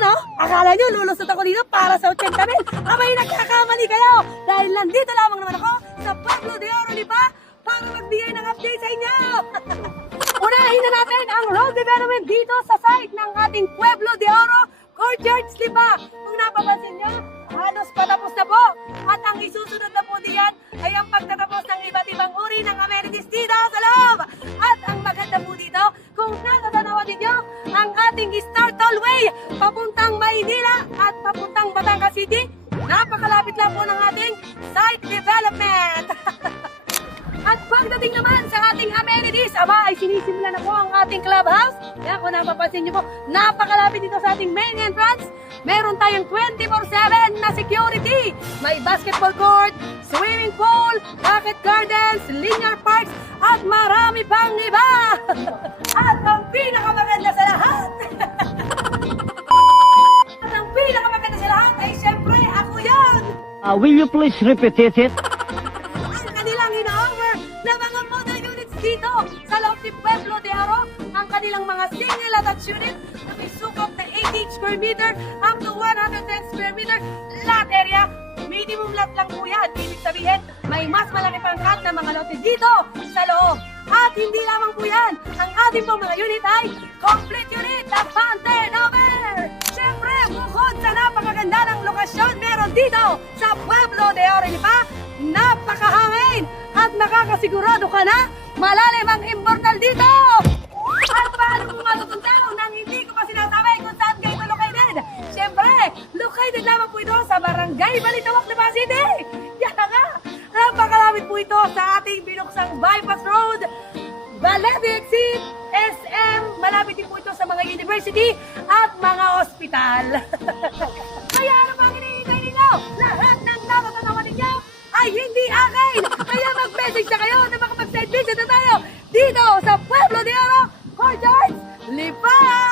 Ano? Akala nyo lulusot ako dito para sa 80,000? Abay, nagkakamali kayo! Dahil nandito lamang naman ako sa Pueblo de Oro, Lipa, para magbigay ng update sa inyo! Unahin na natin ang road development dito sa site ng ating Pueblo de Oro, Courtyards, Lipa. Kung napapansin nyo, halos patapos na po. At ang isusunod na po diyan ay ang pagtatapos ng iba't ibang uri ng amenities dito sa loob. At ang maganda po dito, kung natatanawan ninyo, ang ating Star Tollway papuntang Maynila at papuntang Batangas City, napakalapit lang po ng ating site development. At pagdating naman sa ating amenities, aba ay sinisimula na po ang ating clubhouse. Kaya kung napapansin nyo po, napakalapit dito sa ating main entrance. Meron tayong 24/7 na security. May basketball court, swimming pool, pocket gardens, linear parks, at marami pang iba. At ang pinakamaganda sa lahat, ay syempre ako yan. Will you please repeat it? Ang kanilang ina-offer na mga model units dito sa loob ni Pueblo de Oro, ang kanilang mga single attached unit na may sukat na 80 square meter up to 110 square meter lot area. Minimum lot lang po yan. Ibig sabihin, may mas malaki pang cut na mga lote dito sa loob. At hindi lamang po yan, ang ating po mga unit ay complete unit na fountain over. Siyempre, bukod sa napakaganda ng lokasyon meron dito sa Pueblo de Oro, Lipa, napakahangin at nakakasigurado ka na malalim ang immortal dito. At paano kung matutuntaw nang hindi ko pa sinasabi kung saan kayo located? Siyempre, located lamang po ito sa Barangay Balitawak, Lipa City. Yan na nga, napakalapit po ito sa ating binuksang bypass road, Balete Exit, SM, malapit din po ito sa mga university at mga hospital. Kaya ano pang hinihintay ninyo? Lahat ng natatanawan ninyo ay hindi akin. Kaya mag-message na kayo na makapag-site visit na tayo dito sa Pueblo de Oro, Courtyards, Lipa!